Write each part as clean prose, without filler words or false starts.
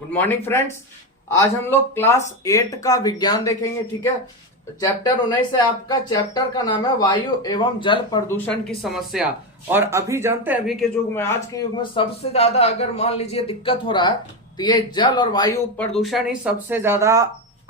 Good morning friends. आज हम लोग क्लास 8 का विज्ञान देखेंगे। ठीक है, चैप्टर 19 है आपका। चैप्टर का नाम है वायु एवं जल प्रदूषण की समस्या। और अभी जानते हैं, अभी के युग में, आज के युग में सबसे ज्यादा अगर मान लीजिए दिक्कत हो रहा है तो ये जल और वायु प्रदूषण ही सबसे ज्यादा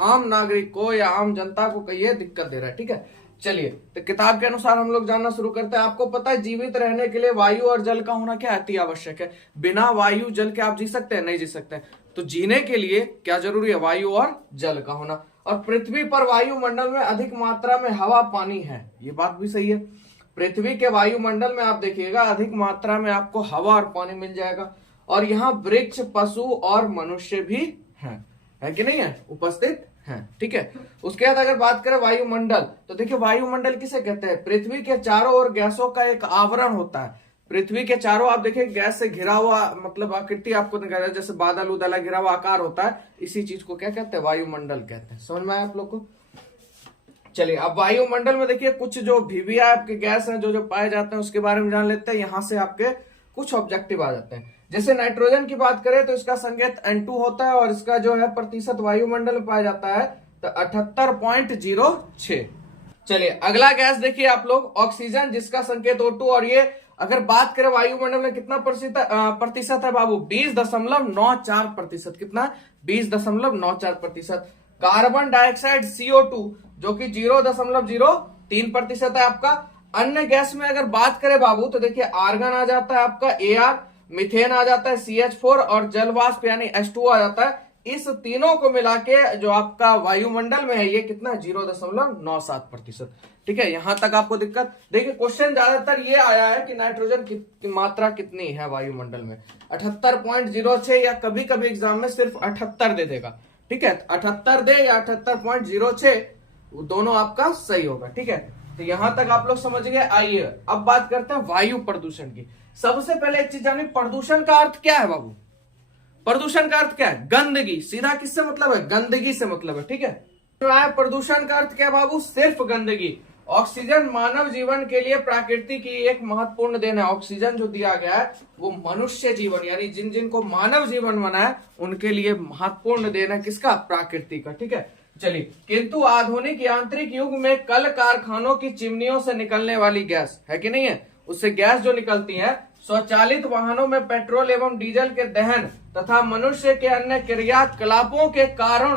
आम नागरिक को या आम जनता को कहिए दिक्कत दे रहा है। ठीक है, चलिए तो किताब के अनुसार हम लोग जानना शुरू करते हैं। आपको पता है जीवित रहने के लिए वायु और जल का होना क्या अति आवश्यक है। बिना वायु जल के आप जी सकते हैं? नहीं जी सकते हैं। तो जीने के लिए क्या जरूरी है? वायु और जल का होना। और पृथ्वी पर वायुमंडल में अधिक मात्रा में हवा पानी है, ये बात भी सही है। पृथ्वी के वायुमंडल में आप देखिएगा अधिक मात्रा में आपको हवा और पानी मिल जाएगा। और यहाँ वृक्ष, पशु और मनुष्य भी है कि नहीं है, उपस्थित है। ठीक है, उसके बाद अगर बात करें वायुमंडल, तो देखिए वायुमंडल किसे कहते हैं? पृथ्वी के चारों ओर गैसों का एक आवरण होता है। पृथ्वी के चारों आप देखिए गैस से घिरा हुआ, मतलब आकृति आपको दिखाया है, जैसे बादल उदला घिरा हुआ आकार होता है। इसी चीज को क्या कहते हैं? वायुमंडल कहते हैं। समझ में आया आप लोग को? चलिए, अब वायुमंडल में देखिए कुछ जो वीवीआई आपके गैस हैं जो पाए जाते हैं उसके बारे में जान लेते हैं। यहां से आपके कुछ ऑब्जेक्टिव आ जाते हैं। जैसे नाइट्रोजन की बात करें तो इसका संकेत N2 होता है और इसका जो है प्रतिशत वायुमंडल में पाया जाता है तो 78.06। चलिए अगला गैस देखिए आप लोग, ऑक्सीजन, जिसका संकेत O2। और ये अगर बात करें वायुमंडल में कितना प्रतिशत है बाबू? 20.94%। कितना? 20.94%। कार्बन डाइऑक्साइड CO2 जो कि 0.03% है आपका। अन्य गैस में अगर बात करें बाबू तो देखिए आर्गन आ जाता है आपका AR, मीथेन आ जाता है CH4 और जलवाष्प यानी H2O आ जाता है। इस तीनों को मिला के जो आपका वायुमंडल में है ये कितना? 0.97%। ठीक है, यहां तक आपको दिक्कत? देखिए क्वेश्चन ज्यादातर ये आया है कि नाइट्रोजन की मात्रा कितनी है वायुमंडल में? 78.06 या कभी कभी एग्जाम में सिर्फ 78 दे देगा। ठीक है, 78 दे या 78.06 दोनों आपका सही होगा। ठीक है, तो यहां तक आप लोग समझ गए। आइए अब बात करते हैं वायु प्रदूषण की। सबसे पहले एक चीज जानिए, प्रदूषण का अर्थ क्या है बाबू? प्रदूषण का अर्थ क्या है? गंदगी। सीधा किससे मतलब है? गंदगी से मतलब है। ठीक है, प्रदूषण का अर्थ क्या है बाबू? सिर्फ गंदगी। ऑक्सीजन मानव जीवन के लिए प्रकृति की एक महत्वपूर्ण देन है। ऑक्सीजन जो दिया गया है वो मनुष्य जीवन यानी जिन जिनको मानव जीवन बना है उनके लिए महत्वपूर्ण देन है। किसका? प्रकृति का। ठीक है, चलिए, किंतु आधुनिक यांत्रिक युग में कल कारखानों की चिमनियों से निकलने वाली गैस है कि नहीं है, उससे गैस जो निकलती है, स्वचालित वाहनों में पेट्रोल एवं डीजल के दहन तथा मनुष्य के अन्य क्रियाकलापों के कारण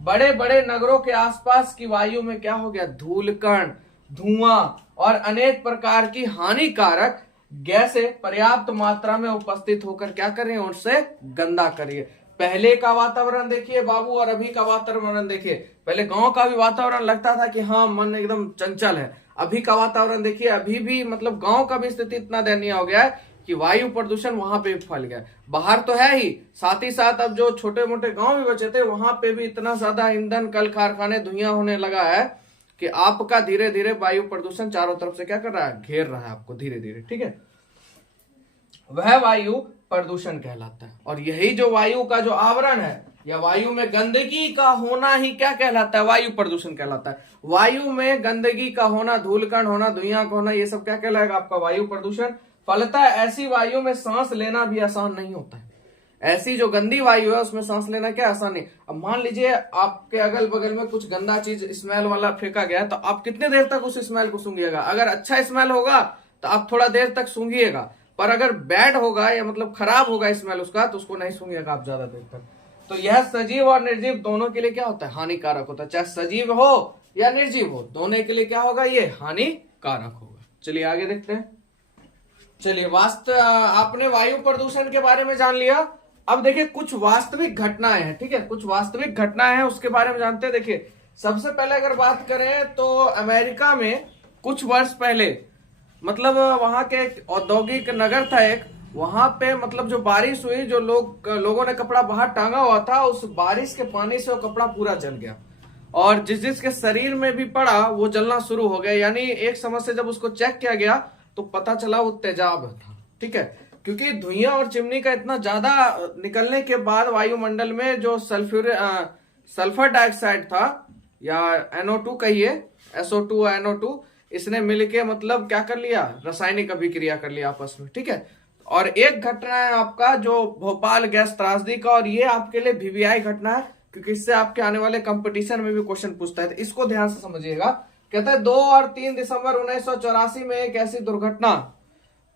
बड़े बड़े नगरों के आसपास की वायु में क्या हो गया? धूलकण, धुआं और अनेक प्रकार की हानिकारक गैसें पर्याप्त मात्रा में उपस्थित होकर क्या कर रही है? उससे गंदा कर रही है। पहले का वातावरण देखिए बाबू और अभी का वातावरण देखिए। पहले गांव का भी वातावरण लगता था कि हाँ मन एकदम चंचल है। अभी का वातावरण देखिए, अभी भी मतलब गांव का भी स्थिति इतना दयनीय हो गया है कि वायु प्रदूषण वहां पे भी फैल गया। बाहर तो है ही, साथ ही साथ अब जो छोटे मोटे गांव भी बचे थे वहां पे भी इतना ज्यादा ईंधन, कल कारखाने, धुआं होने लगा है कि आपका धीरे धीरे वायु प्रदूषण चारों तरफ से क्या कर रहा है? घेर रहा है आपको धीरे धीरे। ठीक है, वह वायु प्रदूषण कहलाता है। और यही जो वायु का जो आवरण है या वायु में गंदगी का होना ही क्या कहलाता है? वायु प्रदूषण कहलाता है। वायु में गंदगी का होना, धूलकण होना, धुआं का होना, ये सब क्या कहलाएगा? आपका वायु प्रदूषण। फलतः ऐसी वायु में सांस लेना भी आसान नहीं होता है। ऐसी जो गंदी वायु है उसमें सांस लेना क्या आसान नहीं। अब मान लीजिए आपके अगल बगल में कुछ गंदा चीज स्मेल वाला फेंका गया तो आप कितने देर तक उस स्मेल को सूंघिएगा? अगर अच्छा स्मेल होगा तो आप थोड़ा देर तक सूंघिएगा, पर अगर बैड होगा या मतलब खराब होगा स्मेल उसका तो उसको नहीं सूंघिएगा आप ज्यादा देर तक। तो यह सजीव और निर्जीव दोनों के लिए क्या होता है? हानिकारक होता है। चाहे सजीव हो या निर्जीव हो, दोनों के लिए क्या होगा? ये हानिकारक होगा। चलिए आगे देखते हैं। चलिए, आपने वायु प्रदूषण के बारे में जान लिया। अब देखिए कुछ वास्तविक घटनाएं हैं। ठीक है, कुछ वास्तविक घटनाएं हैं उसके बारे में जानते हैं। देखिए सबसे पहले अगर बात करें तो अमेरिका में कुछ वर्ष पहले, मतलब वहां के एक औद्योगिक नगर था एक, वहां पे मतलब जो बारिश हुई, जो लोगों ने कपड़ा बाहर टांगा हुआ था, उस बारिश के पानी से वो कपड़ा पूरा जल गया और जिस जिसके शरीर में भी पड़ा वो जलना शुरू हो गया। यानी एक समझ से जब उसको चेक किया गया तो पता चला वो तेजाब था। ठीक है, क्योंकि धुआं और चिमनी का इतना ज्यादा निकलने के बाद वायुमंडल में जो सल्फर डाइऑक्साइड था या NO2 कहिए, SO2 NO2, इसने मिलके मतलब क्या कर लिया? रासायनिक अभिक्रिया कर लिया आपस में। ठीक है, और एक घटना है आपका जो भोपाल गैस त्रासदी का, और ये आपके लिए वीवीआई घटना है क्योंकि इससे आपके आने वाले कंपटीशन में भी क्वेश्चन पूछता है, तो इसको ध्यान से समझिएगा। कहता है 2 और 3 दिसंबर 1984 में एक ऐसी दुर्घटना,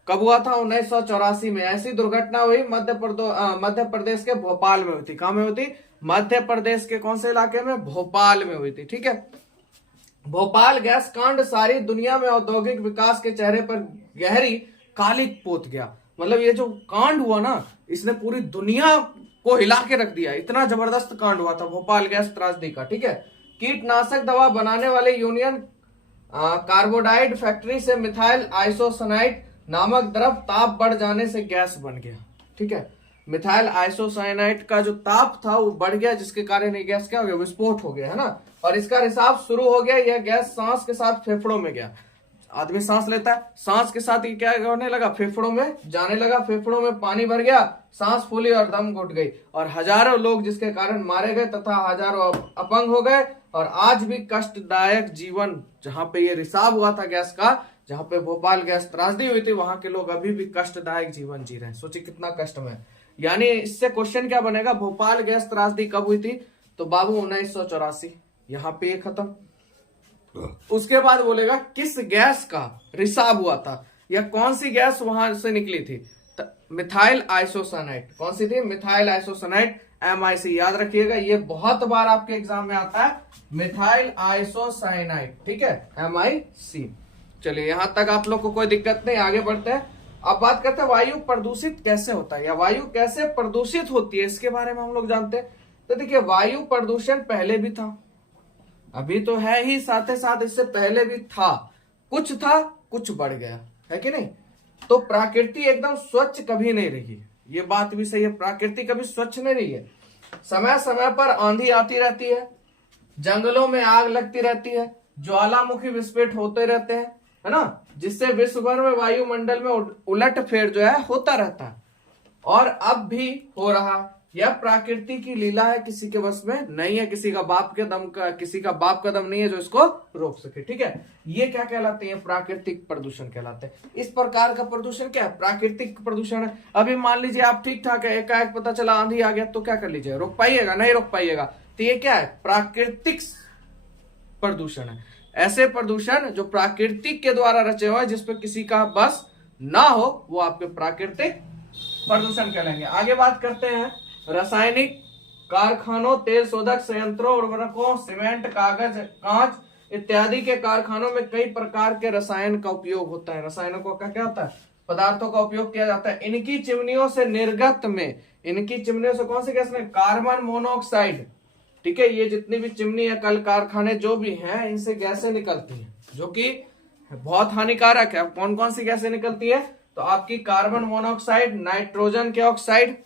कब हुआ था? 1984 में ऐसी दुर्घटना हुई मध्य प्रदेश के भोपाल में हुई थी। कहां में हुई थी? मध्य प्रदेश के कौन से इलाके में? भोपाल में हुई थी। ठीक है, भोपाल गैस कांड सारी दुनिया में औद्योगिक विकास के चेहरे पर गहरी काली पोत गया। मतलब ये जो कांड हुआ ना, इसने पूरी दुनिया को हिला के रख दिया। इतना जबरदस्त कांड हुआ था भोपाल गैस त्रासदी का। ठीक है, कीटनाशक दवा बनाने वाले यूनियन कार्बोडाइड फैक्ट्री से मिथाइल आइसोसाइनाइड नामक द्रव ताप बढ़ जाने से गैस बन गया। ठीक है, मिथाइल आइसोसाइनाइड का जो ताप था वो बढ़ गया, जिसके कारण ये गैस क्या हो गया? विस्फोट हो गया, है ना। और इसका रिसाव शुरू हो गया। यह गैस सांस के साथ फेफड़ों में गया। आदमी सांस लेता है, सांस के साथ ये क्या होने लगा? फेफड़ों में जाने लगा। फेफड़ों में पानी भर गया, सांस फूली और दम घुट गई, और हजारों लोग जिसके कारण मारे गए तथा हजारों अपंग हो गए। और आज भी कष्टदायक जीवन, जहां पे ये रिसाव हुआ था गैस का, जहां पे भोपाल गैस त्रासदी हुई थी, वहां के लोग अभी भी कष्टदायक जीवन जी रहे हैं। सोचिए कितना कष्ट में। यानी इससे क्वेश्चन क्या बनेगा? भोपाल गैस त्रासदी कब हुई थी? तो बाबू 1984, यहाँ पे ये खत्म। उसके बाद बोलेगा किस गैस का रिसाव हुआ था, या कौन सी गैस वहां से निकली थी? Methyl isocyanide. कौन सी थी? Methyl isocyanide, MIC। याद रखिएगा, ये बहुत बार आपके एग्जाम में आता है, मिथाइल आइसोसाइनाइड। ठीक है, MIC। चलिए यहां तक आप लोग को कोई दिक्कत नहीं, आगे बढ़ते हैं। अब बात करते हैं वायु प्रदूषित कैसे होता है, या वायु कैसे प्रदूषित होती है, इसके बारे में हम लोग जानते हैं। तो देखिए, वायु प्रदूषण पहले भी था, अभी तो है ही, साथ ही साथ इससे पहले भी था। कुछ बढ़ गया, है कि नहीं। तो प्रकृति एकदम स्वच्छ कभी नहीं रही, ये बात भी सही है। प्रकृति कभी स्वच्छ नहीं रही है। समय समय पर आंधी आती रहती है, जंगलों में आग लगती रहती है, ज्वालामुखी विस्फोट होते रहते हैं, है ना, जिससे विश्व भर में वायुमंडल में उलट फेर जो है होता रहता है, और अब भी हो रहा। यह प्रकृति की लीला है, किसी के बस में नहीं है, किसी का बाप का दम नहीं है जो इसको रोक सके। ठीक है, ये क्या कहलाते हैं? प्राकृतिक प्रदूषण कहलाते हैं। इस प्रकार का प्रदूषण क्या है? प्राकृतिक प्रदूषण है। अभी मान लीजिए आप ठीक ठाक है, एकाएक पता चला आंधी आ गया, तो क्या कर लीजिए? रोक पाइएगा? नहीं रोक पाइएगा। तो ये क्या है? प्राकृतिक प्रदूषण है। ऐसे प्रदूषण जो प्राकृतिक के द्वारा रचे हुए, जिसपे किसी का बस ना हो, वो आपके प्राकृतिक प्रदूषण कहलाएंगे। आगे बात करते हैं रासायनिक कारखानों, तेल शोधक संयंत्रों, उर्वरकों, सीमेंट, कागज, कांच इत्यादि के कारखानों में कई प्रकार के रसायन का उपयोग होता है। रसायनों का क्या होता है? पदार्थों का उपयोग किया जाता है। इनकी चिमनियों से निर्गत में, इनकी चिमनियों से कौन सी गैस में? Carbon monoxide. ठीक है, ये जितनी भी चिमनी है, कल कारखाने जो भी हैं, इनसे गैसें निकलती हैं जो कि बहुत हानिकारक है। कौन कौन सी गैसें निकलती है? तो आपकी कार्बन मोनोऑक्साइड, नाइट्रोजन के ऑक्साइड,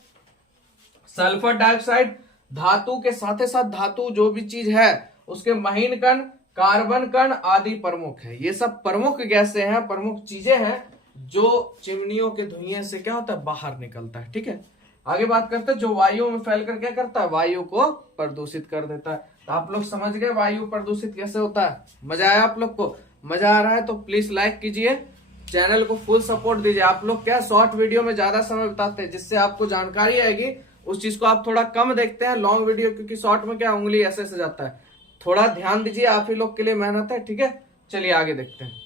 सल्फर डाइऑक्साइड, धातु के साथ साथ धातु जो भी चीज है उसके महीन कण, कार्बन कण आदि प्रमुख है। ये सब प्रमुख गैसें हैं, प्रमुख चीजें हैं जो चिमनियों के धुएं से क्या होता है? बाहर निकलता है। ठीक है, आगे बात करते हैं जो वायु में फैलकर क्या करता है? वायु को प्रदूषित कर देता है। तो आप लोग समझ गए वायु प्रदूषित कैसे होता है। मजा आया आप लोग को? मजा आ रहा है तो प्लीज लाइक कीजिए, चैनल को फुल सपोर्ट दीजिए। आप लोग क्या शॉर्ट वीडियो में ज्यादा समय बिताते हैं, जिससे आपको जानकारी आएगी, उस चीज को आप थोड़ा कम देखते हैं लॉन्ग वीडियो, क्योंकि शॉर्ट में क्या उंगली ऐसे से जाता है। थोड़ा ध्यान दीजिए, आप ही लोग के लिए मेहनत है। ठीक है, चलिए आगे देखते हैं।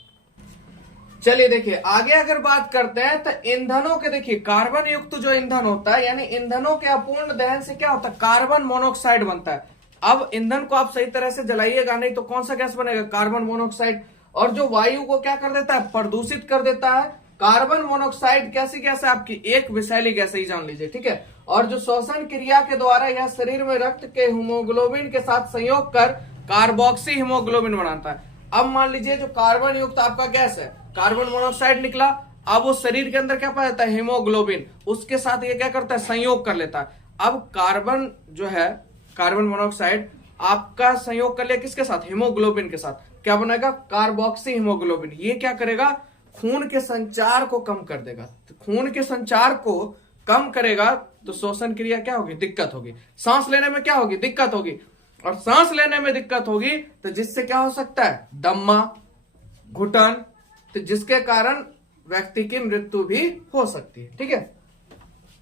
चलिए देखिए आगे अगर बात करते हैं तो ईंधनों के, देखिए कार्बन युक्त जो ईंधन होता है, यानी ईंधनों के अपूर्ण दहन से क्या होता है? कार्बन मोनोऑक्साइड बनता है। अब ईंधन को आप सही तरह से जलाइएगा नहीं तो कौन सा गैस बनेगा? Carbon monoxide. और जो वायु को क्या कर देता है? प्रदूषित कर देता है। कार्बन मोनोऑक्साइड कैसी गैस है? आपकी एक विषैली गैस, ही जान लीजिए। ठीक है, और जो श्वसन क्रिया के द्वारा यह शरीर में रक्त के हीमोग्लोबिन के साथ संयोग कर कार्बोक्सी हीमोग्लोबिन बनाता है। अब मान लीजिए जो कार्बन युक्त आपका गैस है, कार्बन मोनोऑक्साइड निकला, अब वो शरीर के अंदर क्या पाया जाता है? हीमोग्लोबिन, उसके साथ ये क्या करता है? संयोग कर लेता है। अब कार्बन जो है, कार्बन मोनोऑक्साइड आपका संयोग कर लिया किसके साथ? हीमोग्लोबिन के साथ। क्या बनेगा? Carboxy haemoglobin. ये क्या करेगा? खून के संचार को कम कर देगा। तो खून के संचार को कम करेगा तो श्वसन क्रिया क्या होगी? दिक्कत होगी। सांस लेने में क्या होगी? दिक्कत होगी। और सांस लेने में दिक्कत होगी तो जिससे क्या हो सकता है? दम्मा, घुटन, तो जिसके कारण व्यक्ति की मृत्यु भी हो सकती है। ठीक है,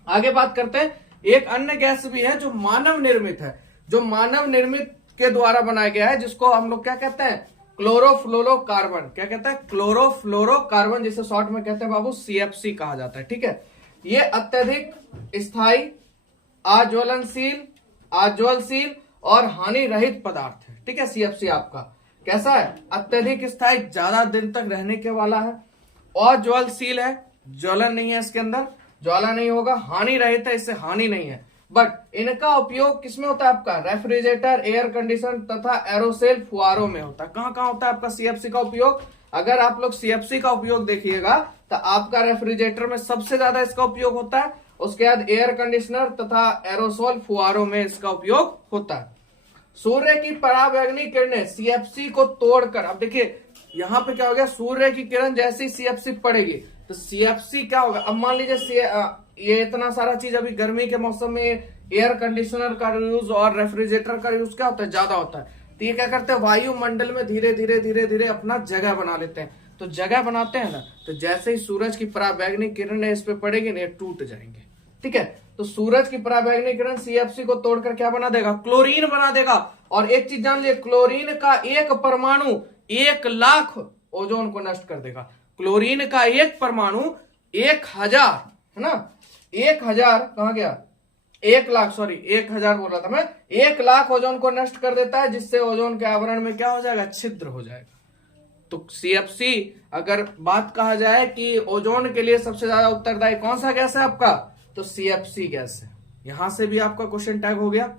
आगे बात करते हैं। एक अन्य गैस भी है जो मानव निर्मित है, जो मानव निर्मित के द्वारा बनाया गया है, जिसको हम लोग क्या कहते हैं, क्लोरोफ्लोरोकार्बन। क्या कहते हैं, क्लोरोफ्लोरोकार्बन, जिसे शॉर्ट में कहते हैं बाबू CFC कहा जाता है। ठीक है, ये अत्यधिक स्थायी, आज्वलनशील और हानि रहित पदार्थ है। ठीक है, CFC आपका कैसा है, अत्यधिक स्थायी, ज्यादा दिन तक रहने के वाला है, अज्वलनशील है, ज्वलन नहीं है इसके अंदर, ज्वाला नहीं होगा, हानि रहित है, इससे हानि नहीं है। बट इनका उपयोग किसमें होता है आपका, रेफ्रिजरेटर, एयर कंडीशन तथा एरोसेल फुआरों में होता है। कहां कहां होता है आपका CFC का उपयोग? अगर आप लोग CFC का उपयोग देखिएगा तो आपका रेफ्रिजरेटर में सबसे ज्यादा इसका उपयोग होता है, उसके बाद एयर कंडीशनर तथा एरोसोल फुआरों में इसका उपयोग होता है। सूर्य की पराबैंगनी किरणें CFC को तोड़कर, अब देखिए यहां पे क्या हो गया, सूर्य की किरण जैसी CFC पड़ेगी तो CFC क्या होगा। अब मान लीजिए ये इतना सारा चीज अभी गर्मी के मौसम में एयर कंडीशनर का यूज और रेफ्रिजरेटर का यूज क्या होता है, ज्यादा होता है। तो ये क्या करते हैं, वायुमंडल में धीरे धीरे अपना जगह बना लेते हैं। तो जगह बनाते हैं ना, तो जैसे ही सूरज की पराबैंगनी किरणें इस पे पड़ेगी ना, ये टूट जाएंगे। ठीक है, तो सूरज की पराबैंगनी किरण CFC को तोड़कर क्या बना देगा, क्लोरीन बना देगा। और एक चीज जान लीजिए, क्लोरीन का एक परमाणु 1,00,000 ओजोन को नष्ट कर देगा। क्लोरीन का एक परमाणु 1000, है ना, 1000 कहां गया, 1,00,000, सॉरी 1000 बोल रहा था मैं, 1,00,000 ओजोन को नष्ट कर देता है, जिससे ओजोन के आवरण में क्या हो जाएगा, छिद्र हो जाएगा। तो CFC अगर बात कहा जाए कि ओजोन के लिए सबसे ज्यादा उत्तरदायी कौन सा गैस है आपका, तो CFC गैस है। यहां से भी आपका क्वेश्चन टैग हो गया।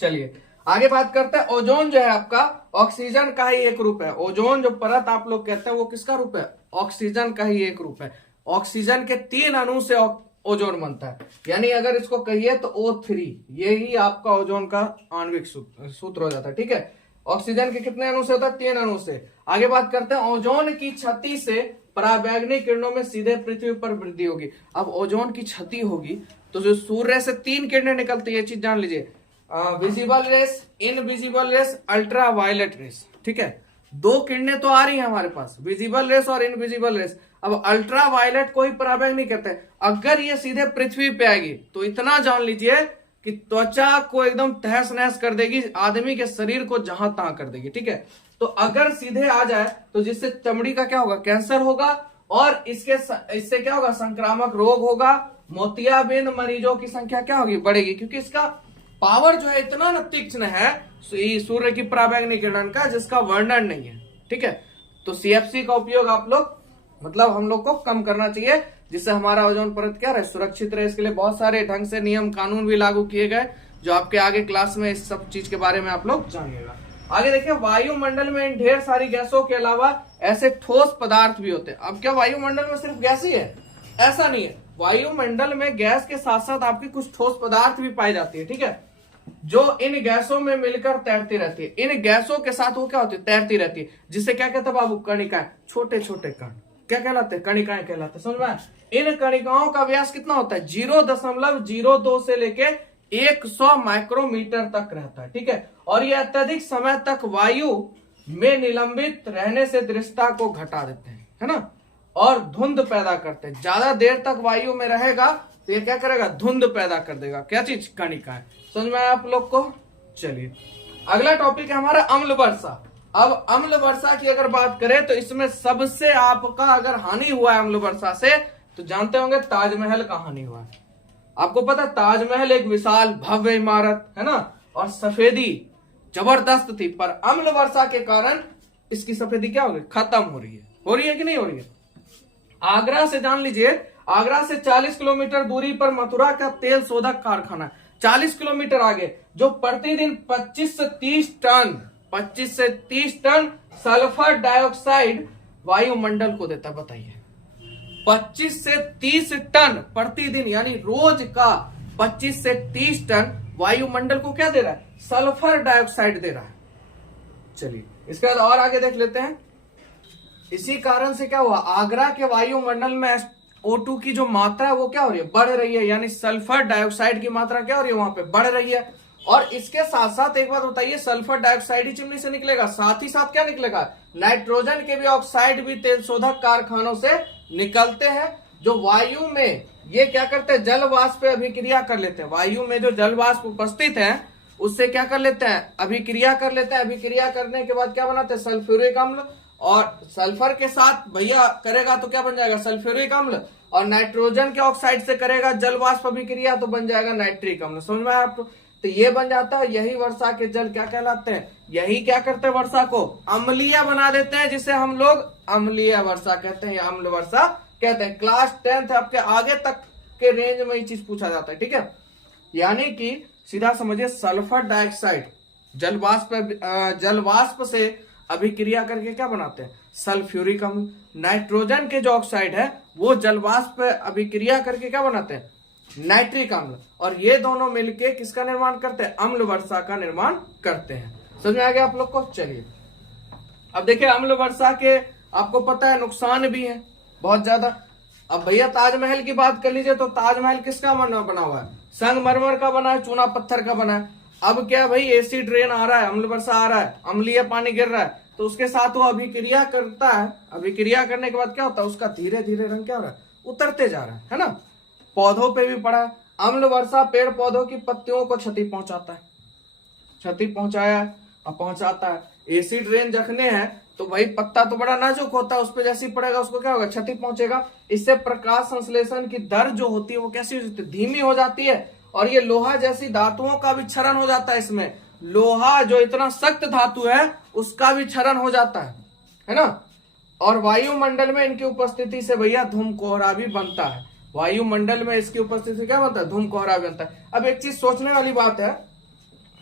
चलिए आगे बात करते हैं। ओजोन जो है आपका ऑक्सीजन का ही एक रूप है। ओजोन जो परत आप लोग कहते हैं वो किसका रूप है, ऑक्सीजन का ही एक रूप है। ऑक्सीजन के 3 अणु से ओजोन बनता है, यानी अगर इसको कहिए तो O3, ये ही आपका ओजोन का आणविक सूत्र हो जाता है। ठीक है, ऑक्सीजन के कितने अणु से होता है, 3 अणु से। आगे बात करते हैं, ओजोन की क्षति से पराबैंगनी किरणों में सीधे पृथ्वी पर वृद्धि होगी। अब ओजोन की क्षति होगी तो जो सूर्य से 3 किरणें निकलती है, ये चीज जान लीजिए, visible rays, invisible rays, ultra violet rays. ठीक है, 2 किरणें तो आ रही है हमारे पास, विजिबल रेस और इनविजिबल रेस। अब अल्ट्रा वायलेट को ही पराबैंगनी कहते हैं। अगर ये सीधे पृथ्वी पे आएगी तो इतना जान लीजिए कि त्वचा को एकदम तहस नहस कर देगी, आदमी के शरीर को जहां तहां कर देगी। ठीक है, तो अगर सीधे आ जाए तो जिससे चमड़ी का क्या होगा, कैंसर होगा, और इससे क्या होगा, संक्रामक रोग होगा, मोतियाबिंद मरीजों की संख्या क्या होगी, बढ़ेगी, क्योंकि इसका पावर जो है इतना न तीक्ष्ण है सूर्य की पराबैंगनी किरण का, जिसका वर्णन नहीं है। ठीक है, तो CFC का उपयोग आप लोग मतलब हम लोग को कम करना चाहिए, जिससे हमारा ओजोन परत क्या रहे, सुरक्षित रहे। इसके लिए बहुत सारे ढंग से नियम कानून भी लागू किए गए, जो आपके आगे क्लास में इस सब चीज के बारे में आप लोग जानिएगा। आगे देखिए, वायुमंडल में इन ढेर सारी गैसों के अलावा ऐसे ठोस पदार्थ भी होते हैं। अब क्या वायुमंडल में सिर्फ गैस ही है, ऐसा नहीं है। वायुमंडल में गैस के साथ साथ आपकी कुछ ठोस पदार्थ भी पाई जाती है। ठीक है, जो इन गैसों में मिलकर तैरती रहती है। इन गैसों के साथ वो क्या होती है, तैरती रहती है, जिसे क्या कहते हैं बाबू, कणिकाएं। छोटे छोटे कण क्या कहलाते हैं, कणिकाएं कहलाते हैं। समझ में? इन कणिकाओं का व्यास कितना होता है, 0.02 से लेके 100 माइक्रोमीटर तक रहता है। ठीक है, और ये अत्यधिक समय तक वायु में निलंबित रहने से दृढ़ता को घटा देते हैं, है ना, और धुंध पैदा करते हैं। ज्यादा देर तक वायु में रहेगा तो ये क्या करेगा, धुंध पैदा कर देगा। क्या चीज, कणिकाएं। समझ में आया आप लोग को? चलिए अगला टॉपिक है हमारा अम्ल वर्षा। अब अम्ल वर्षा की अगर बात करें तो इसमें सबसे आपका अगर हानि हुआ है अम्ल वर्षा से, तो जानते होंगे ताजमहल का हानि हुआ है। आपको पता, ताजमहल एक विशाल भव्य इमारत है ना, और सफेदी जबरदस्त थी, पर अम्ल वर्षा के कारण इसकी सफेदी क्या हो गई, खत्म हो रही है कि नहीं हो रही है। आगरा से जान लीजिए, आगरा से 40 किलोमीटर दूरी पर मथुरा का तेल शोधक कारखाना, 40 किलोमीटर आगे, जो प्रतिदिन 25 से 30 टन सल्फर डाइऑक्साइड वायुमंडल को देता है। बताइए, 25 से 30 टन प्रतिदिन, यानी रोज का 25 से 30 टन वायुमंडल को क्या दे रहा है, सल्फर डाइऑक्साइड दे रहा है। चलिए इसके बाद और आगे देख लेते हैं। इसी कारण से क्या हुआ, आगरा के वायुमंडल में O2 की जो मात्रा है वो क्या हो रही है, बढ़ रही है, यानी सल्फर डाइऑक्साइड की मात्रा क्या हो रही है, वहां पे बढ़ रही है। और इसके साथ साथ एक बात बताइए, सल्फर डाइऑक्साइड ही चिमनी से निकलेगा, साथ ही साथ क्या निकलेगा, नाइट्रोजन के भी ऑक्साइड भी तेल शोधक कारखानों से निकलते हैं, जो वायु में ये क्या करते हैं, जल वाष्प पे अभिक्रिया कर लेते हैं। वायु में जो जल वाष्प उपस्थित है उससे क्या कर लेते हैं, अभिक्रिया कर लेते हैं। अभिक्रिया करने के बाद क्या बनाते हैं, सल्फ्यूरिक अम्ल, और सल्फर के साथ भैया करेगा तो क्या बन जाएगा, सल्फ्यूरिक अम्ल, और नाइट्रोजन के ऑक्साइड से करेगा जल वाष्प अभिक्रिया तो बन जाएगा नाइट्रिक अम्ल। समझ में आया आपको? तो ये बन जाता है, यही वर्षा के जल क्या कहलाते हैं, यही क्या करते हैं, वर्षा को अम्लीय बना देते हैं, जिसे हम लोग अम्लीय वर्षा कहते हैं या अम्ल वर्षा कहते हैं। क्लास 10th आपके आगे तक के रेंज में ये चीज पूछा जाता है, ठीक है। यानी कि सीधा समझिए, सल्फर डाइऑक्साइड जल वाष्प से अभिक्रिया करके क्या बनाते हैं, सल्फ्यूरिक अम्ल। नाइट्रोजन के जो ऑक्साइड है वो जल वाष्प अभिक्रिया करके क्या बनाते हैं, नाइट्रिक अम्ल, और ये दोनों मिलके किसका निर्माण करते हैं, अम्ल वर्षा का निर्माण करते हैं। समझ में आ गया आप लोग को? चलिए अब देखिए, अम्ल वर्षा के आपको पता है नुकसान भी है बहुत ज्यादा। अब भैया ताजमहल की बात कर लीजिए, तो ताजमहल किसका बना हुआ है, संगमरमर का बना है, चूना पत्थर का बना है। अब क्या भाई, एसिड रेन आ रहा है, अम्ल वर्षा आ रहा है, अम्लीय पानी गिर रहा है, तो उसके साथ वो अभिक्रिया करता है। अभिक्रिया करने के बाद क्या होता है, उसका धीरे धीरे रंग क्या हो रहा है, उतरते जा रहा है ना। पौधों पे भी पड़ा है, अम्ल वर्षा पेड़ पौधों की पत्तियों को क्षति पहुंचाता है, क्षति पहुंचाया और पहुंचाता है। एसिड रेन जखने हैं तो भाई पत्ता तो बड़ा नाजुक होता है, उस पर जैसे ही पड़ेगा उसको क्या होगा, क्षति पहुंचेगा। इससे प्रकाश संश्लेषण की दर जो होती है वो कैसी हो जाती है, धीमी हो जाती है, और ये लोहा जैसी धातुओं का भी क्षरण हो जाता है। इसमें लोहा जो इतना सख्त धातु है उसका भी क्षरण हो जाता है ना। और वायुमंडल में इनकी उपस्थिति से भैया धूमकोहरा भी बनता है। वायुमंडल में इसकी उपस्थिति से क्या बनता है, धूमकोहरा भी बनता है। अब एक चीज सोचने वाली बात है,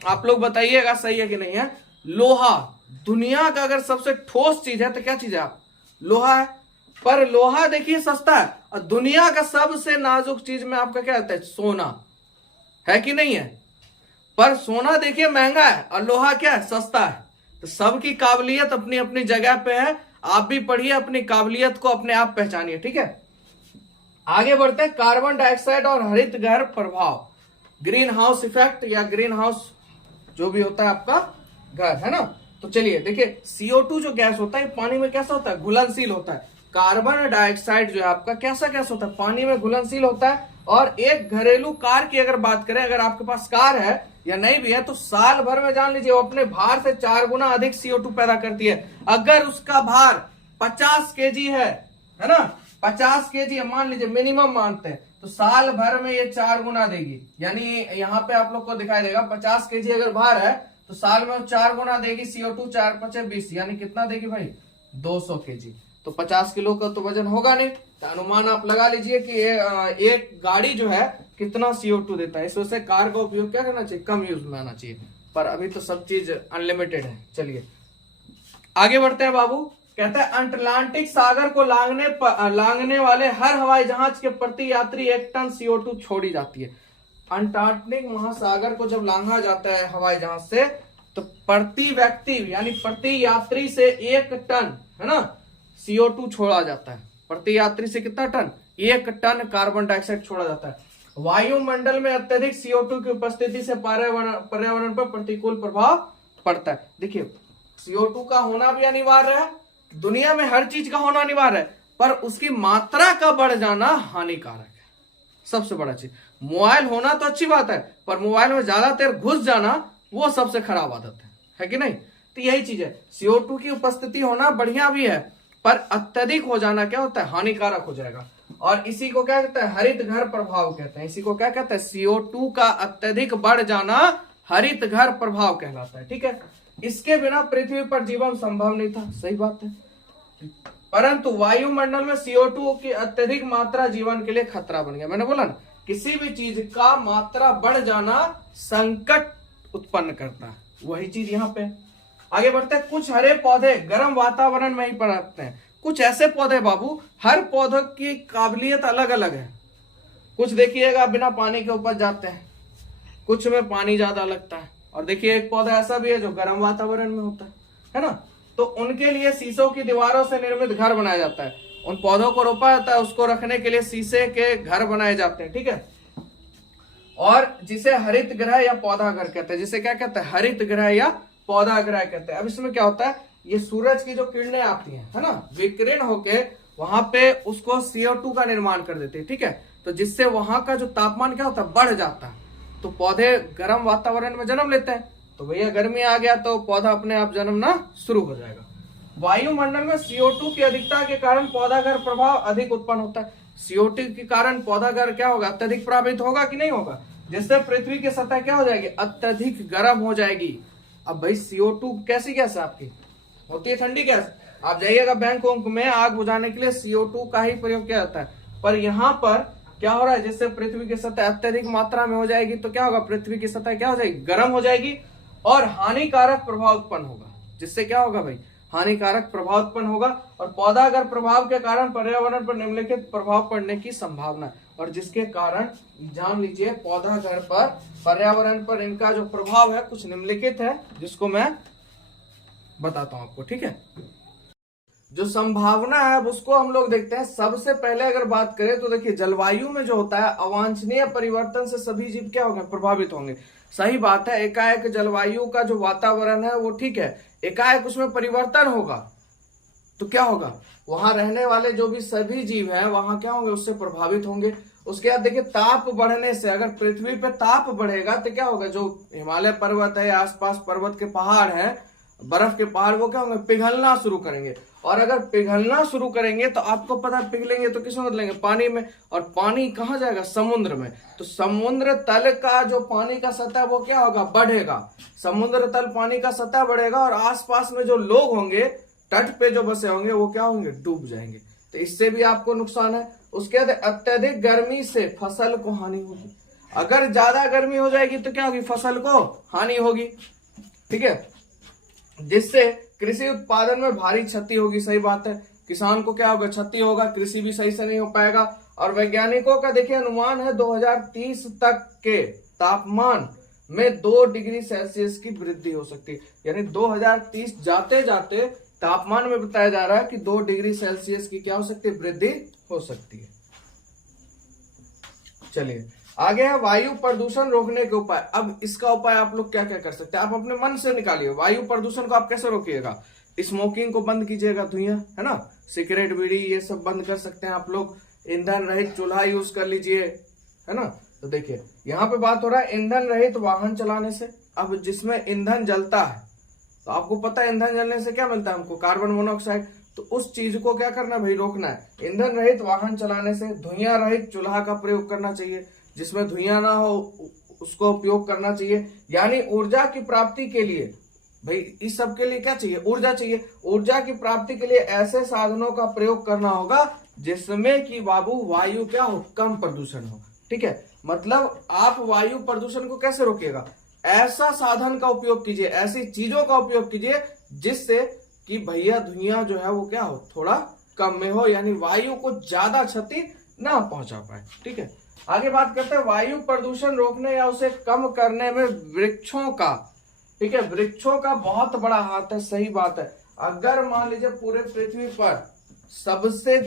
आप लोग बताइएगा सही है कि नहीं है, लोहा दुनिया का अगर सबसे ठोस चीज है तो क्या चीज है, लोहा है। पर लोहा देखिए सस्ता है, और दुनिया का सबसे नाजुक चीज में आपका क्या आता है, सोना है कि नहीं है। पर सोना देखिए महंगा है और लोहा क्या है, सस्ता है। तो सबकी काबिलियत अपनी अपनी जगह पे है। आप भी पढ़िए, अपनी काबिलियत को अपने आप पहचानिए, ठीक है। आगे बढ़ते हैं, कार्बन डाइऑक्साइड और हरित गृह प्रभाव, ग्रीन हाउस इफेक्ट या ग्रीन हाउस जो भी होता है आपका घर, है ना। तो चलिए देखिए, CO2 जो गैस होता है पानी में कैसा होता है, घुलनशील होता है। कार्बन डाइऑक्साइड जो है आपका कैसा गैस होता है, पानी में घुलनशील होता है। और एक घरेलू कार की अगर बात करें, अगर आपके पास कार है या नहीं भी है, तो साल भर में जान लीजिए वो अपने भार से 4 गुना अधिक CO2 पैदा करती है। अगर उसका भार 50 kg है ना, 50 kg मान लीजिए, मिनिमम मानते हैं, तो साल भर में ये 4 गुना देगी। यानी यहाँ पे आप लोग को दिखाई देगा 50 kg अगर भार है तो साल में 4 गुना देगी CO2, 4 × 5 = 20, यानी कितना देगी भाई, 200 kg। तो 50 किलो का तो वजन होगा नहीं, तो अनुमान आप लगा लीजिए कि एक गाड़ी जो है कितना CO2 देता है। इस वजह से कार का उपयोग क्या करना चाहिए, कम यूज में आना चाहिए। पर अभी तो सब चीज अनलिमिटेड है। चलिए आगे बढ़ते हैं बाबू। कहते हैं अटलांटिक सागर को लांघने वाले हर हवाई जहाज के प्रति यात्री 1 टन CO2 छोड़ी जाती है। अंटार्कटिक महासागर को जब लांघा जाता है हवाई जहाज से, तो प्रति व्यक्ति यानी प्रति यात्री से 1 टन, है ना, CO2 छोड़ा जाता है। प्रति यात्री से कितना टन, 1 टन कार्बन डाइऑक्साइड छोड़ा जाता है। वायुमंडल में अत्यधिक CO2 की उपस्थिति से पर्यावरण पर प्रतिकूल प्रभाव पड़ता है। देखिए CO2 का होना भी अनिवार्य है, दुनिया में हर चीज का होना अनिवार्य है, पर उसकी मात्रा का बढ़ जाना हानिकारक है। सबसे बड़ा चीज, मोबाइल होना तो अच्छी बात है, पर मोबाइल में ज्यादा देर घुस जाना वो सबसे खराब आदत है कि नहीं। तो यही चीज है, CO2 की उपस्थिति होना बढ़िया भी है, पर अत्यधिक हो जाना क्या होता है, हानिकारक हो जाएगा। और इसी को क्या कहते हैं, हरित गृह प्रभाव कहते हैं। इसी को क्या कहते हैं, CO2 का अत्यधिक बढ़ जाना हरित गृह प्रभाव कहलाता है, ठीक है। इसके बिना पृथ्वी पर जीवन संभव नहीं था, सही बात है। परंतु वायुमंडल में CO2 की अत्यधिक मात्रा जीवन के लिए खतरा बन गया। मैंने बोला ना, किसी भी चीज का मात्रा बढ़ जाना संकट उत्पन्न करता है, वही चीज यहाँ पे। आगे बढ़ते हैं, कुछ हरे पौधे गर्म वातावरण में ही पनपते हैं। कुछ ऐसे पौधे बाबू, हर पौधे की काबिलियत अलग अलग है। कुछ देखिएगा बिना पानी के ऊपर जाते हैं, कुछ में पानी ज्यादा लगता है, और देखिए एक पौधा ऐसा भी है जो गर्म वातावरण में होता है ना। तो उनके लिए शीशों की दीवारों से निर्मित घर बनाया जाता है। उन पौधों को रोपा जाता है, उसको रखने के लिए शीशे के घर बनाए जाते हैं, ठीक है। और जिसे हरित ग्रह या पौधा घर कहते हैं, जिसे क्या कहते हैं, हरित ग्रह या पौधा ग्रह कहते हैं। अब इसमें क्या होता है, ये सूरज की जो किरणें आती हैं, है ना, विकिरण होके वहां पे उसको CO2 का निर्माण कर देते हैं, ठीक है। तो जिससे वहां का जो तापमान क्या होता है, बढ़ जाता है, तो पौधे गर्म वातावरण में जन्म लेते हैं। तो भैया गर्मी आ गया तो पौधा अपने आप जन्मना शुरू हो जाएगा। वायुमंडल में CO2 की अधिकता के कारण पौधागर प्रभाव अधिक उत्पन्न होता है। CO2 के कारण पौधागर क्या होगा, अत्यधिक प्रभावित होगा कि नहीं होगा, जिससे पृथ्वी की सतह क्या हो जाएगी, अत्यधिक गर्म हो जाएगी। अब भाई CO2 कैसी गैस है आपकी, होती है ठंडी गैस। आप जाइएगा बैंक वैंक में, आग बुझाने के लिए CO2 का ही प्रयोग किया जाता है। पर यहाँ पर क्या हो रहा है, जिससे पृथ्वी की सतह अत्यधिक मात्रा में हो जाएगी तो क्या होगा, पृथ्वी की सतह क्या हो जाएगी, गर्म हो जाएगी और हानिकारक प्रभाव उत्पन्न होगा। जिससे क्या होगा भाई, हानिकारक प्रभाव उत्पन्न होगा। और पौधागर प्रभाव के कारण पर्यावरण पर निम्नलिखित प्रभाव पड़ने की संभावना है। और जिसके कारण जान लीजिए पौधागर पर, पर्यावरण पर इनका जो प्रभाव है कुछ निम्नलिखित है, जिसको मैं बताता हूं आपको, ठीक है। जो संभावना है उसको हम लोग देखते हैं। सबसे पहले अगर बात करें तो देखिए, जलवायु में जो होता है अवांछनीय परिवर्तन से सभी जीव क्या होंगे, प्रभावित होंगे। सही बात है, एकाएक जलवायु का जो वातावरण है वो ठीक है, एकाएक उसमें परिवर्तन होगा तो क्या होगा, वहां रहने वाले जो भी सभी जीव हैं वहां क्या होंगे, उससे प्रभावित होंगे। उसके बाद देखिए, ताप बढ़ने से, अगर पृथ्वी पे ताप बढ़ेगा तो क्या होगा, जो हिमालय पर्वत है, आसपास पर्वत के पहाड़ है, बर्फ के पहाड़, वो क्या होंगे, पिघलना शुरू करेंगे। और अगर पिघलना शुरू करेंगे तो आपको पता है पिघलेंगे तो किसमें बदलेंगे, पानी में। और पानी कहाँ जाएगा, समुद्र में। तो समुद्र तल का जो पानी का सतह वो क्या होगा, बढ़ेगा। समुद्र तल पानी का सतह बढ़ेगा और आसपास में जो लोग होंगे, तट पे जो बसे होंगे, वो क्या होंगे, डूब जाएंगे। तो इससे भी आपको नुकसान है। उसके बाद अत्यधिक गर्मी से फसल को हानि होगी। अगर ज्यादा गर्मी हो जाएगी तो क्या होगी, फसल को हानि होगी, ठीक है, जिससे कृषि उत्पादन में भारी क्षति होगी। सही बात है, किसान को क्या होगा, क्षति होगा, कृषि भी सही से नहीं हो पाएगा। और वैज्ञानिकों का देखिए अनुमान है 2030 तक के तापमान में 2 डिग्री सेल्सियस की वृद्धि हो सकती है। यानी 2030 जाते जाते तापमान में बताया जा रहा है कि 2 डिग्री सेल्सियस की क्या हो सकती है, वृद्धि हो सकती है। चलिए आगे है वायु प्रदूषण रोकने के उपाय। अब इसका उपाय आप लोग क्या क्या कर सकते हैं, आप अपने मन से निकालिए। वायु प्रदूषण को आप कैसे रोकिएगा, स्मोकिंग को बंद कीजिएगा, धुइयां, है ना, सिगरेट बीड़ी ये सब बंद कर सकते हैं आप लोग। ईंधन रहित चूल्हा यूज कर लीजिए, है ना। तो देखिए यहाँ पे बात हो रहा है ईंधन रहित वाहन चलाने से। अब जिसमें ईंधन जलता है तो आपको पता है ईंधन जलने से क्या मिलता है हमको, कार्बन मोनोऑक्साइड। तो उस चीज को क्या करना है भाई, रोकना है। ईंधन रहित वाहन चलाने से धुइयां रहित चूल्हा का प्रयोग करना चाहिए, जिसमें धुइयां ना हो उसको उपयोग करना चाहिए। यानी ऊर्जा की प्राप्ति के लिए भाई, इस सब के लिए क्या चाहिए, ऊर्जा चाहिए। ऊर्जा की प्राप्ति के लिए ऐसे साधनों का प्रयोग करना होगा जिसमें कि बाबू वायु क्या हो, कम प्रदूषण हो, ठीक है। मतलब आप वायु प्रदूषण को कैसे रोकिएगा, ऐसा साधन का उपयोग कीजिए, ऐसी चीजों का उपयोग कीजिए जिससे कि भैया धुइयां जो है वो क्या हो, थोड़ा कम में हो, यानी वायु को ज्यादा क्षति ना पहुंचा पाए, ठीक है। आगे बात करते हैं वायु प्रदूषण रोकने या उसे कम करने में वृक्षों का, ठीक है, वृक्षों का बहुत बड़ा हाथ है। सही बात है, अगर मान लीजिए पूरे पृथ्वी पर सबसे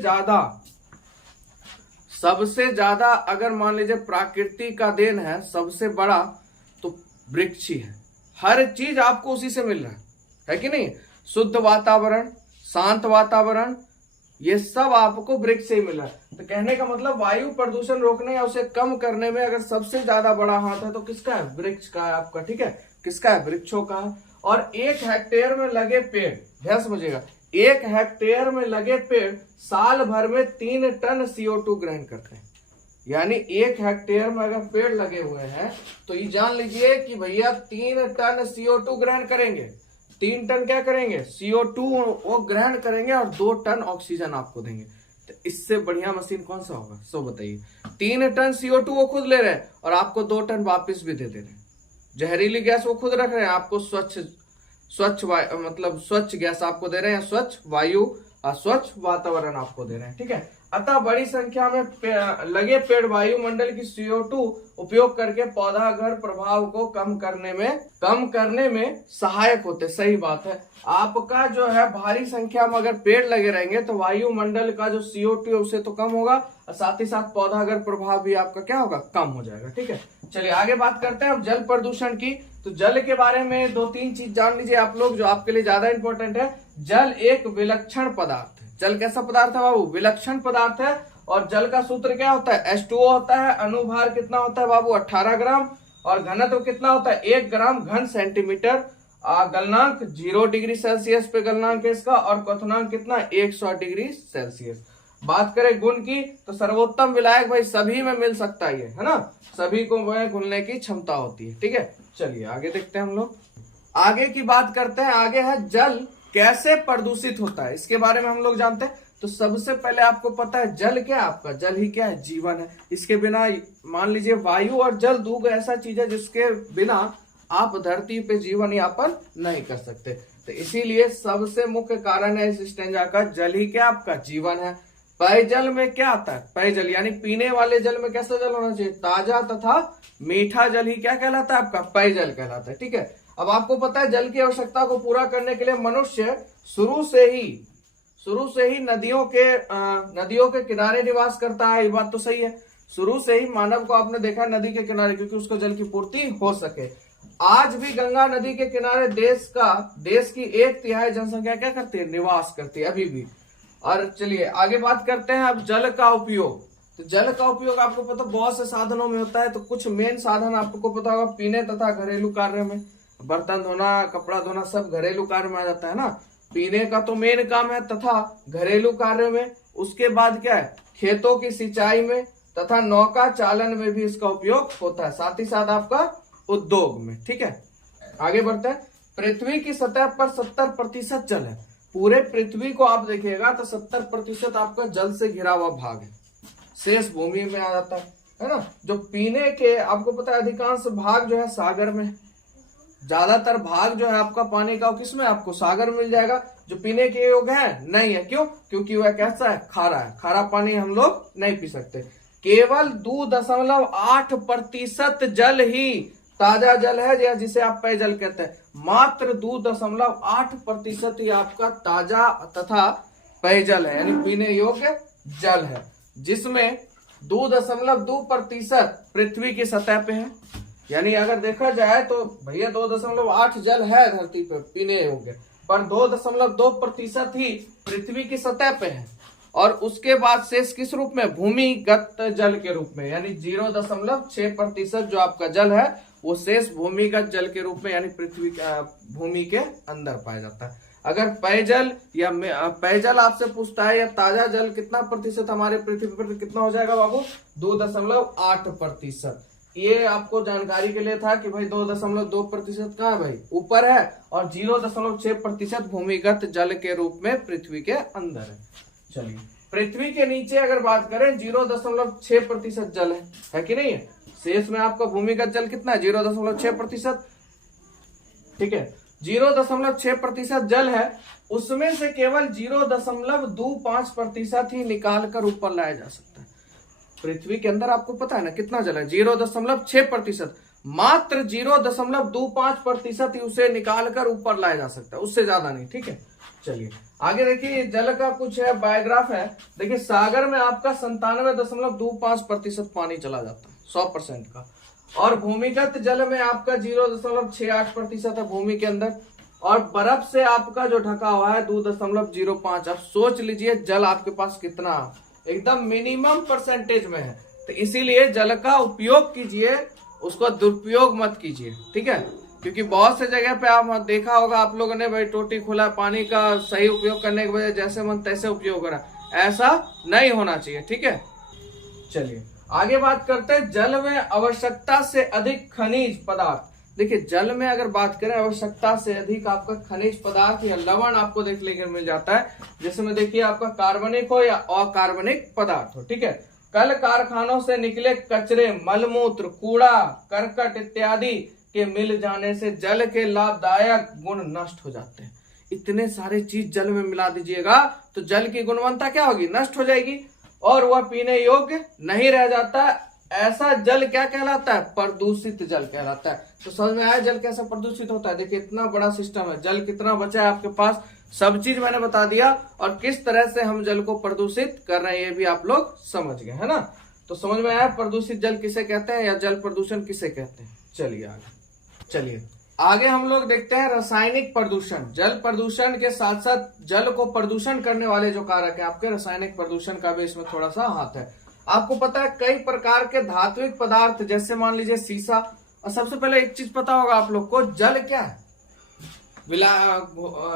ज्यादा अगर मान लीजिए प्रकृति का देन है सबसे बड़ा, तो वृक्ष ही है। हर चीज आपको उसी से मिल रहा है कि नहीं, शुद्ध वातावरण, शांत वातावरण, ये सब आपको वृक्ष से ही मिल रहा है। तो कहने का मतलब वायु प्रदूषण रोकने या उसे कम करने में अगर सबसे ज्यादा बड़ा हाथ है तो किसका है, वृक्ष का है आपका, ठीक है, किसका है, वृक्षों का है। और 1 हेक्टेयर में लगे पेड़, ध्यान समझिएगा, 1 हेक्टेयर में लगे पेड़ साल भर में 3 टन CO2 ग्रहण करते हैं। यानी 1 हेक्टेयर में अगर पेड़ लगे हुए हैं तो ये जान लीजिए कि भैया 3 टन CO2 ग्रहण करेंगे। 3 टन क्या करेंगे, CO2 वो ग्रहण करेंगे और 2 टन ऑक्सीजन आपको देंगे। तो इससे बढ़िया मशीन कौन सा होगा, सो बताइए। 3 टन CO2 वो खुद ले रहे हैं और आपको 2 टन वापस भी दे रहे हैं। जहरीली गैस वो खुद रख रहे हैं, आपको स्वच्छ मतलब स्वच्छ गैस आपको दे रहे हैं, स्वच्छ वायु और स्वच्छ वातावरण आपको दे रहे हैं, ठीक है। अतः बड़ी संख्या में लगे पेड़ वायुमंडल की CO2 उपयोग करके पौधाघर प्रभाव को कम करने में सहायक होते। सही बात है, आपका जो है भारी संख्या में अगर पेड़ लगे रहेंगे तो वायुमंडल का जो CO2 है उससे तो कम होगा और साथ ही साथ पौधाघर प्रभाव भी आपका क्या होगा, कम हो जाएगा, ठीक है। चलिए आगे बात करते हैं अब जल प्रदूषण की। तो जल के बारे में 2-3 चीज जान लीजिए आप लोग जो आपके लिए ज्यादा इंपॉर्टेंट है। जल एक विलक्षण पदार्थ है। जल कैसा पदार्थ है बाबू? विलक्षण पदार्थ है। और जल का सूत्र क्या होता है? H2O होता है। अनुभार कितना होता है बाबू? 18 ग्राम। और घनत्व कितना होता है? 1 ग्राम घन सेंटीमीटर। गलनांक 0 डिग्री सेल्सियस पे गलनांक है इसका। और क्वथनांक कितना? 100 डिग्री सेल्सियस। बात करें गुण की तो सर्वोत्तम विलायक भाई सभी में मिल सकता है ना, सभी को वह घुलने की क्षमता होती है। ठीक है, चलिए आगे देखते हैं हम लोग। आगे की बात करते हैं। आगे है जल कैसे प्रदूषित होता है, इसके बारे में हम लोग जानते हैं। तो सबसे पहले आपको पता है जल क्या है आपका? जल ही क्या है? जीवन है। इसके बिना मान लीजिए वायु और जल दो ऐसा चीज है जिसके बिना आप धरती पे जीवन यापन नहीं कर सकते। तो इसीलिए सबसे मुख्य कारण है इस स्टेंजा का, जल ही क्या आपका जीवन है। पेयजल में क्या आता है? पेयजल यानी पीने वाले जल में कैसा जल होना चाहिए? ताजा तथा मीठा जल ही क्या कहलाता है आपका? पेयजल कहलाता है। ठीक है, अब आपको पता है जल की आवश्यकता को पूरा करने के लिए मनुष्य शुरू से ही नदियों के किनारे निवास करता है। ये बात तो सही है। शुरू से ही मानव को आपने देखा नदी के किनारे, क्योंकि उसको जल की पूर्ति हो सके। आज भी गंगा नदी के किनारे देश की 1/3 जनसंख्या क्या करती है? निवास करती है अभी भी। और चलिए आगे बात करते हैं अब जल का उपयोग। तो जल का उपयोग आपको पता बहुत से साधनों में होता है। तो कुछ मेन साधन आपको पता होगा, पीने तथा घरेलू कार्य में। बर्तन धोना, कपड़ा धोना सब घरेलू कार्य में आ जाता है ना। पीने का तो मेन काम है तथा घरेलू कार्य में। उसके बाद क्या है? खेतों की सिंचाई में तथा नौका चालन में भी इसका उपयोग होता है। साथ ही साथ आपका उद्योग में। ठीक है, आगे बढ़ते हैं। पृथ्वी की सतह पर 70% जल है। पूरे पृथ्वी को आप देखिएगा तो 70% आपका जल से घिरा हुआ भाग है। शेष भूमि में आ जाता है ना। जो पीने के आपको पता है अधिकांश भाग जो है सागर में, ज्यादातर भाग जो है आपका पानी का किसमें? आपको सागर मिल जाएगा। जो पीने के योग्य है नहीं है। क्यों? क्योंकि वह कैसा है? खारा है। खारा पानी हम लोग नहीं पी सकते। केवल 2.8% जल ही ताजा जल है, जिसे आप पेयजल कहते हैं। मात्र 2.8% ही आपका ताजा तथा पेयजल है, यानी पीने योग्य जल है, जिसमें 2.2% पृथ्वी की सतह पे है। यानी अगर देखा जाए तो भैया 2.8 जल है धरती पे पीने योग्य, पर 2.2% ही पृथ्वी की सतह पे है। और उसके बाद शेष किस रूप में? भूमिगत जल के रूप में। यानी 0.6% जो आपका जल है वो शेष भूमिगत जल के रूप में, यानी पृथ्वी भूमि के अंदर पाया जाता है। अगर पेयजल आपसे पूछता है या ताजा जल कितना प्रतिशत हमारे पृथ्वी पर, कितना हो जाएगा बाबू? 2.8%। ये आपको जानकारी के लिए था कि भाई 2.2% कहाँ है भाई? ऊपर है। और 0.6% भूमिगत जल के रूप में पृथ्वी के अंदर है। चलिए पृथ्वी के नीचे अगर बात करें 0.6% जल है कि नहीं है। शेष में आपका भूमिगत जल कितना है? 0.6%। ठीक है, 0.6% जल है। उसमें से केवल 0.25% ही निकाल कर ऊपर लाया जा सकता है। पृथ्वी के अंदर आपको पता है ना कितना जल है? 0.6%। मात्र 0.25% ही उसे निकाल कर ऊपर लाया जा सकता है, उससे ज्यादा नहीं। ठीक है, चलिए आगे देखिए। जल का कुछ है बायोग्राफ है। देखिए सागर में आपका 97.25% पानी चला जाता है 100% का। और भूमिगत जल में आपका 0.68% है भूमि के अंदर। और बर्फ से आपका जो ढका हुआ है 2.05। अब सोच लीजिए जल आपके पास कितना एकदम मिनिमम परसेंटेज में है। तो इसीलिए जल का उपयोग कीजिए, उसको दुरुपयोग मत कीजिए। ठीक है, क्योंकि बहुत से जगह पे आप देखा होगा आप लोगों ने भाई टोटी खुला पानी का सही उपयोग करने के बजाय जैसे मन तैसे उपयोग करा। ऐसा नहीं होना चाहिए। ठीक है, चलिए आगे बात करते हैं। जल में आवश्यकता से अधिक खनिज पदार्थ। देखिए जल में अगर बात करें आवश्यकता से अधिक आपका खनिज पदार्थ या लवण आपको देखने को मिल जाता है, जिसमें देखिए आपका कार्बनिक हो या अकार्बनिक पदार्थ हो। ठीक है, कल कारखानों से निकले कचरे, मलमूत्र, कूड़ा, करकट इत्यादि के मिल जाने से जल के लाभदायक गुण नष्ट हो जाते हैं। इतने सारे चीज जल में मिला दीजिएगा तो जल की गुणवत्ता क्या होगी? नष्ट हो जाएगी और वह पीने योग्य नहीं रह जाता। ऐसा जल क्या कहलाता है? प्रदूषित जल कहलाता है। तो समझ में आया जल कैसा प्रदूषित होता है? देखिए इतना बड़ा सिस्टम है, जल कितना बचा है आपके पास, सब चीज मैंने बता दिया। और किस तरह से हम जल को प्रदूषित कर रहे हैं ये भी आप लोग समझ गए, है ना। तो समझ में आया प्रदूषित जल किसे कहते हैं या जल प्रदूषण किसे कहते हैं। चलिए आगे हम लोग देखते हैं रासायनिक प्रदूषण। जल प्रदूषण के साथ साथ जल को प्रदूषण करने वाले जो कारक है आपके, रासायनिक प्रदूषण का भी इसमें थोड़ा सा हाथ है। आपको पता है कई प्रकार के धात्विक पदार्थ, जैसे मान लीजिए सीसा, और सबसे पहले एक चीज पता होगा आप लोग को, जल क्या है,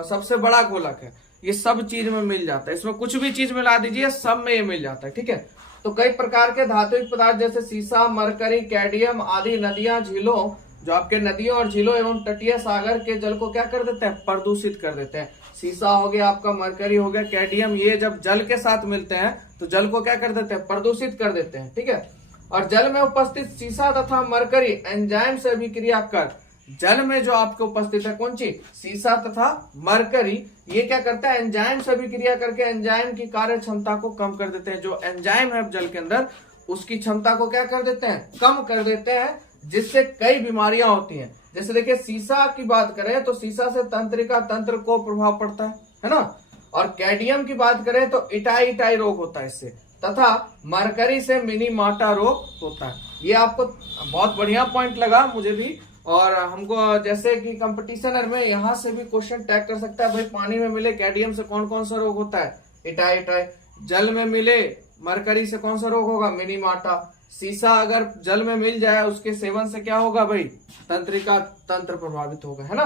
सबसे बड़ा गोलक है। ये सब चीज में मिल जाता है, इसमें कुछ भी चीज मिला दीजिए सब में ये मिल जाता है, ठीक है। तो कई प्रकार के धात्विक पदार्थ जैसे सीसा, मरकरी, कैडमियम आदि नदियां, झीलों, जो आपके नदियों और झीलों एवं तटीय सागर के जल को क्या कर देते हैं, प्रदूषित कर देते हैं। सीसा हो गया आपका, मरकरी हो गया, कैडमियम, ये जब जल के साथ मिलते हैं तो जल को क्या कर देते हैं, प्रदूषित कर देते हैं, ठीक है। और जल में उपस्थित सीसा तथा मरकरी एंजाइम से अभिक्रिया कर, जल में जो आपके उपस्थित है कौन चीज, सीसा तथा मरकरी, ये क्या करता है, एंजाइम से अभिक्रिया करके एंजाइम की कार्य क्षमता को कम कर देते हैं। जो एंजाइम है जल के अंदर, उसकी क्षमता को क्या कर देते हैं, कम कर देते हैं, जिससे कई बीमारियां होती हैं। जैसे देखिए सीसा की बात करें तो सीसा से तंत्रिका तंत्र को प्रभाव पड़ता है ना। और कैडमियम की बात करें तो इटाई रोग होता है इससे, तथा मरकरी से मिनीमाटा रोग होता है। ये आपको बहुत बढ़िया पॉइंट लगा मुझे भी, और हमको जैसे कि कंपटीशन में यहाँ से भी क्वेश्चन टैग कर सकता है, भाई पानी में मिले कैडमियम से कौन कौन सा रोग होता है, इटाई। जल में मिले मरकरी से कौन सा रोग होगा, मिनीमाटा। सीसा अगर जल में मिल जाए उसके सेवन से क्या होगा भाई, तंत्रिका तंत्र प्रभावित होगा, है ना।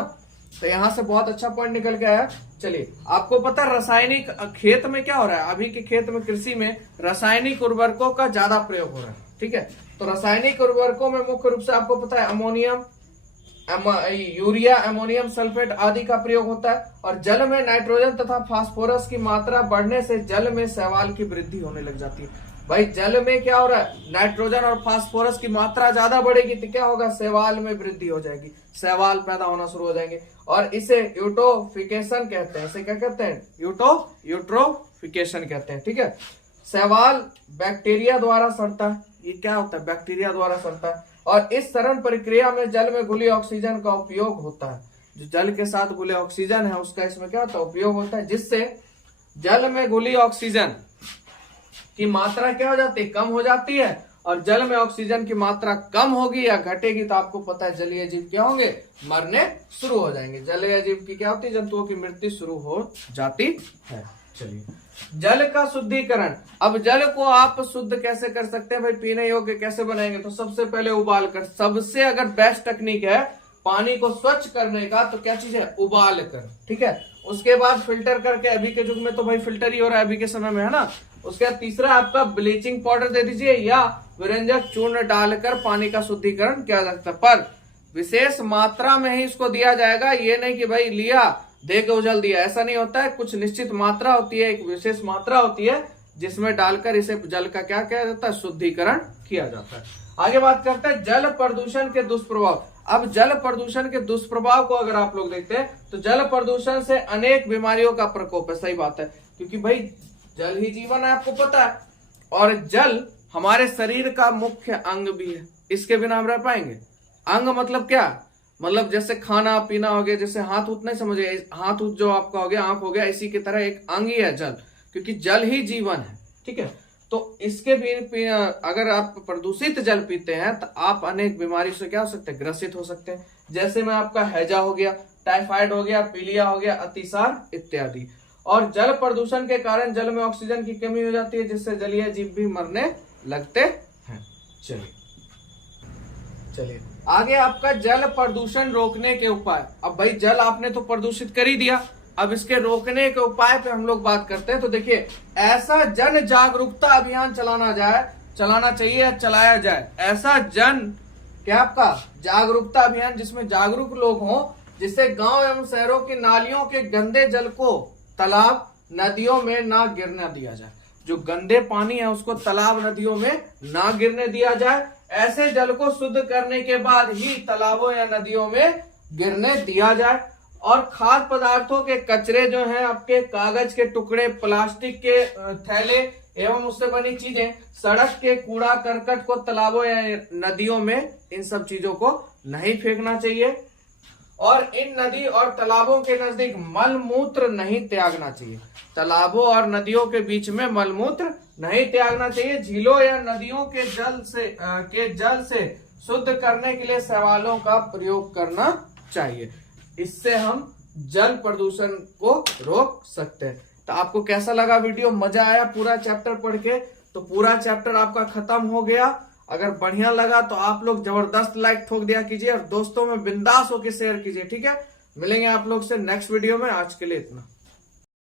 तो यहाँ से बहुत अच्छा पॉइंट निकल के आया। चलिए आपको पता है रासायनिक खेत में क्या हो रहा है, अभी के खेत में कृषि में रासायनिक उर्वरकों का ज्यादा प्रयोग हो रहा है, ठीक है। तो रासायनिक उर्वरकों में मुख्य रूप से आपको पता है अमोनियम, यूरिया, अमोनियम सल्फेट आदि का प्रयोग होता है। और जल में नाइट्रोजन तथा फास्फोरस की मात्रा बढ़ने से जल में शैवाल की वृद्धि होने लग जाती है। भाई जल में क्या हो रहा है, नाइट्रोजन और फास्फोरस की मात्रा ज्यादा बढ़ेगी तो क्या होगा, शैवाल में वृद्धि हो जाएगी, शैवाल पैदा होना शुरू हो जाएंगे। और इसे यूट्रोफिकेशन कहते हैं। इसे क्या कहते हैं, यूट्रोफिकेशन कहते हैं, ठीक है। शैवाल बैक्टीरिया द्वारा सड़ता है, ये क्या होता है, बैक्टीरिया द्वारा सड़ता है। और इस सड़न प्रक्रिया में जल में घुली ऑक्सीजन का उपयोग होता है। जो जल के साथ घुले ऑक्सीजन है उसका इसमें क्या होता है, उपयोग होता है, जिससे जल में घुली ऑक्सीजन की मात्रा क्या हो जाती है, कम हो जाती है। और जल में ऑक्सीजन की मात्रा कम होगी या घटेगी तो आपको पता है जलीय जीव क्या होंगे, मरने शुरू हो जाएंगे। जलीय जीव की क्या होती है, जंतुओं की मृत्यु शुरू हो जाती है। चलिए जल का शुद्धिकरण। अब जल को आप शुद्ध कैसे कर सकते हैं भाई, पीने योग्य कैसे बनाएंगे, तो सबसे पहले उबाल कर, सबसे अगर बेस्ट टेक्निक है पानी को स्वच्छ करने का तो क्या चीज है, उबाल कर, ठीक है। उसके बाद फिल्टर करके, अभी के युग में तो भाई फिल्टर ही हो रहा है अभी के समय में, है ना। उसके बाद तीसरा आपका ब्लीचिंग पाउडर दे दीजिए या विरंजक चूर्ण डालकर पानी का शुद्धिकरण किया जा सकता है, पर विशेष मात्रा में ही इसको दिया जाएगा। ये नहीं कि भाई लिया दे के उजल दिया, ऐसा नहीं होता है। कुछ निश्चित मात्रा होती है, एक विशेष मात्रा होती है जिसमें डालकर इसे जल का क्या किया जाता है, शुद्धिकरण किया जाता है। आगे बात करते हैं जल प्रदूषण के दुष्प्रभाव। अब जल प्रदूषण के दुष्प्रभाव को अगर आप लोग देखते हैं तो जल प्रदूषण से अनेक बीमारियों का प्रकोप है, सही बात है, क्योंकि भाई जल ही जीवन है, आपको पता है। और जल हमारे शरीर का मुख्य अंग भी है, इसके बिना हम रह पाएंगे। अंग मतलब क्या, मतलब जैसे खाना पीना हो गया, जैसे हाथ उठ नहीं समझे, हाथ उठ जो आपका हो गया, आंख हो गया, इसी की तरह एक अंग ही है जल, क्योंकि जल ही जीवन है, ठीक है। तो इसके भी अगर आप प्रदूषित जल पीते हैं तो आप अनेक बीमारी से क्या हो सकते हैं, ग्रसित हो सकते हैं। जैसे में आपका हैजा हो गया, टाइफाइड हो गया, पीलिया हो गया, अतिसार इत्यादि। और जल प्रदूषण के कारण जल में ऑक्सीजन की कमी हो जाती है, जिससे जलीय जीव भी मरने लगते हैं। चलिए आगे आपका जल प्रदूषण रोकने के उपाय। अब भाई जल आपने तो प्रदूषित कर ही दिया, अब इसके रोकने के उपाय पे हम लोग बात करते हैं। तो देखिए ऐसा जन जागरूकता अभियान चलाना चाहिए, चलाया जाए। ऐसा जन क्या आपका जागरूकता अभियान जिसमें जागरूक लोग हों, जिससे गांव एवं शहरों की नालियों के गंदे जल को तालाब नदियों में ना गिरने दिया जाए। जो गंदे पानी है उसको तालाब नदियों में ना गिरने दिया जाए। ऐसे जल को शुद्ध करने के बाद ही तालाबों या नदियों में गिरने दिया जाए। और खाद्य पदार्थों के कचरे जो हैं, आपके कागज के टुकड़े, प्लास्टिक के थैले एवं उससे बनी चीजें, सड़क के कूड़ा करकट को तालाबों या नदियों में, इन सब चीजों को नहीं फेंकना चाहिए। और इन नदी और तालाबों के नजदीक मलमूत्र नहीं त्यागना चाहिए। तालाबों और नदियों के बीच में मलमूत्र नहीं त्यागना चाहिए। झीलों या नदियों के जल से शुद्ध करने के लिए शैवालों का प्रयोग करना चाहिए। इससे हम जल प्रदूषण को रोक सकते हैं। तो आपको कैसा लगा वीडियो? मजा आया पूरा चैप्टर पढ़ के? तो पूरा चैप्टर आपका खत्म हो गया। अगर बढ़िया लगा तो आप लोग जबरदस्त लाइक ठोक दिया कीजिए और दोस्तों में बिंदास होकर शेयर कीजिए। ठीक है, मिलेंगे आप लोग से नेक्स्ट वीडियो में। आज के लिए इतना।